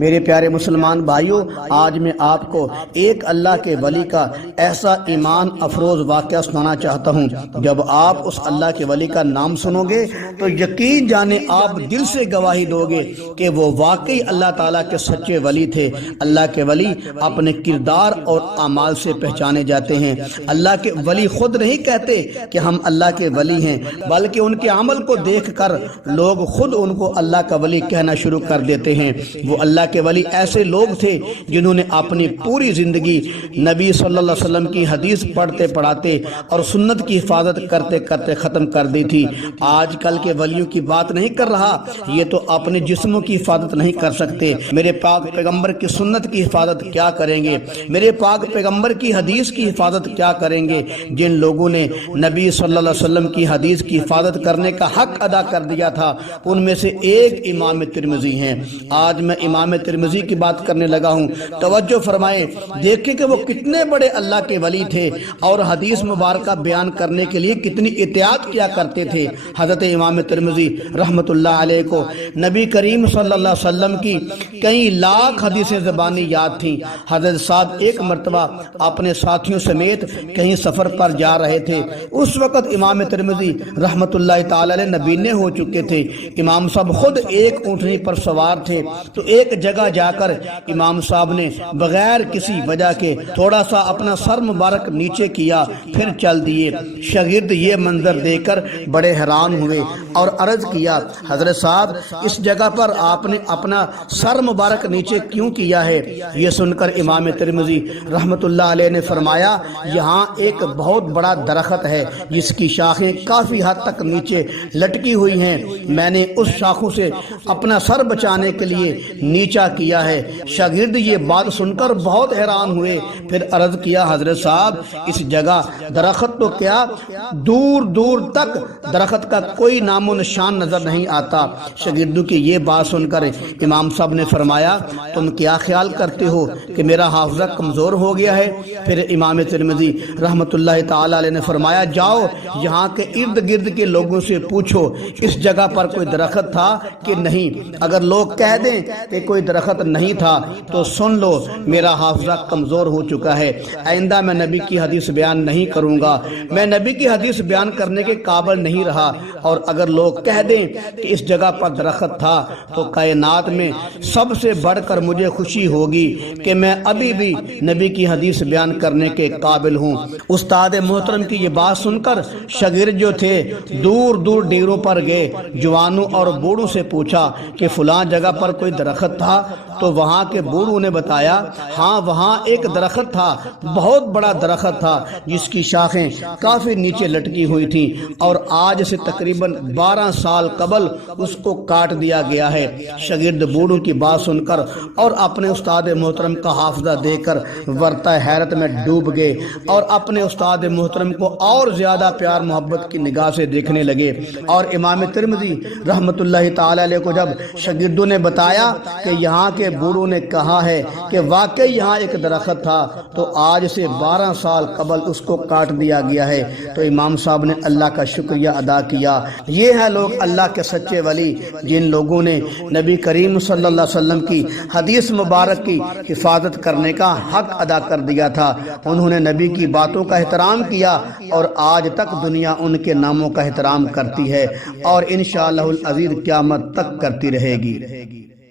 میرے پیارے مسلمان بھائیوں، آج میں آپ کو ایک اللہ کے ولی کا ایسا ایمان افروز واقعہ سنانا چاہتا ہوں۔ جب آپ اس اللہ کے ولی کا نام سنو گے تو یقین جانے آپ دل سے گواہی دو گے کہ وہ واقعی اللہ تعالیٰ کے سچے ولی تھے۔ اللہ کے ولی اپنے کردار اور اعمال سے پہچانے جاتے ہیں۔ اللہ کے ولی خود نہیں کہتے کہ ہم اللہ کے ولی ہیں، بلکہ ان کے عمل کو دیکھ کر لوگ خود ان کو اللہ کا ولی کہنا شروع کر دیتے ہیں۔ وہ اللہ کے ولی ایسے لوگ تھے جنہوں نے اپنی پوری زندگی نبی صلی اللہ علیہ وسلم کی حدیث پڑھتے پڑھاتے اور سنت کی حفاظت کرتے کرتے ختم کر دی تھی۔ آج کل کے ولیوں کی بات نہیں کر رہا، یہ تو اپنے جسموں کی حفاظت نہیں کر سکتے، میرے پاک پیغمبر کی سنت کی حفاظت کیا کریں گے؟ میرے پاک پیغمبر کی حدیث کی حفاظت کیا کریں گے؟ جن لوگوں نے نبی صلی اللہ علیہ وسلم کی حدیث کی حفاظت کرنے کا حق ادا کر دیا تھا، ان میں سے ایک امام ترمذی ہیں۔ آج میں امام ترمذی کی بات کرنے لگا ہوں، توجہ فرمائیں، دیکھیں کہ وہ کتنے بڑے اللہ کے ولی تھے اور حدیث مبارکہ بیان کرنے کے لیے کتنی احتیاط کیا کرتے تھے۔ حضرت امام ترمذی رحمت اللہ علیہ کو نبی کریم صلی اللہ علیہ وسلم کی کئی لاکھ حدیثیں زبانی یاد تھیں۔ حضرت صاحب ایک مرتبہ اپنے ساتھیوں سمیت کہیں سفر پر جا رہے تھے۔ اس وقت امام ترمذی رحمت اللہ تعالی علیہ نبینے ہو چکے تھے۔ امام صاحب خود ایک اونٹنی پر سوار تھے، تو ایک جگہ جا کر امام صاحب نے بغیر کسی وجہ کے تھوڑا سا اپنا سر مبارک نیچے کیا، پھر چل دیے۔ شاگرد یہ منظر دیکھ کر بڑے حیران ہوئے اور عرض کیا، حضرت صاحب اس جگہ پر آپ نے اپنا سر مبارک نیچے کیوں کیا ہے؟ یہ سن کر امام ترمذی رحمت اللہ علیہ نے فرمایا، یہاں ایک بہت بڑا درخت ہے جس کی شاخیں کافی حد تک نیچے لٹکی ہوئی ہیں، میں نے اس شاخوں سے اپنا سر بچانے کے لیے نیچا کیا ہے۔ شاگرد یہ بات سن کر بہت حیران ہوئے، پھر عرض کیا، حضرت صاحب اس جگہ درخت تو کیا دور دور تک درخت کا کوئی نام و نشان نظر نہیں آتا۔ شاگردوں کی یہ بات سن کر امام صاحب نے فرمایا، تم کیا خیال کرتے ہو کہ میرا حافظہ کمزور ہو گیا ہے؟ پھر امام ترمذی رحمت اللہ تعالی علیہ نے فرمایا، جاؤ یہاں کے ارد گرد کے لوگوں سے پوچھو اس جگہ پر کوئی درخت تھا کہ نہیں۔ اگر لوگ کہہ دیں کہ کوئی درخت نہیں تھا تو سن لو میرا حافظہ کمزور ہو چکا ہے، آئندہ میں نبی کی حدیث بیان نہیں کروں گا، میں نبی کی حدیث بیان کرنے کے قابل نہیں رہا۔ اور اگر لوگ کہہ دیں کہ اس جگہ پر درخت تھا تو کائنات میں سب سے بڑھ کر مجھے خوشی ہوگی کہ میں ابھی بھی نبی کی حدیث بیان کرنے کے قابل ہوں۔ استاد محترم کی یہ بات سن کر شاگرد جو تھے دور دور ڈیروں پر گئے، جوانوں اور بوڑھوں سے پوچھا کہ فلاں جگہ پر کوئی درخت تھا؟ تو وہاں کے بوڑھوں نے بتایا، ہاں وہاں ایک درخت تھا، بہت بڑا درخت تھا جس کی شاخیں کافی نیچے لٹکی ہوئی تھیں، اور آج سے تقریباً 12 سال قبل اس کو کاٹ دیا گیا ہے۔ شاگرد بوڑھوں کی بات سن کر اور اپنے استاد محترم کا حافظہ دیکھ کر ورطہ حیرت میں ڈوب گئے اور اپنے استاد محترم کو اور زیادہ پیار محبت کی نگاہ سے دیکھنے لگے۔ اور امام ترمذی رحمت اللہ تعالی علیہ کو جب شاگردوں نے بتایا کہ یہاں کے بوڑھوں نے کہا ہے کہ واقعی یہاں ایک درخت تھا، تو آج سے 12 سال قبل اس کو کاٹ دیا گیا ہے، تو امام صاحب نے اللہ کا شکریہ ادا کیا۔ یہ ہے لوگ اللہ کے سچے ولی، جن لوگوں نے نبی کریم صلی اللہ علیہ وسلم کی حدیث مبارک کی حفاظت کرنے کا حق ادا کر دیا تھا۔ انہوں نے نبی کی باتوں کا احترام کیا اور آج تک دنیا ان کے ناموں کا احترام کرتی ہے اور انشاءاللہ العزیز قیامت تک کرتی رہے گی۔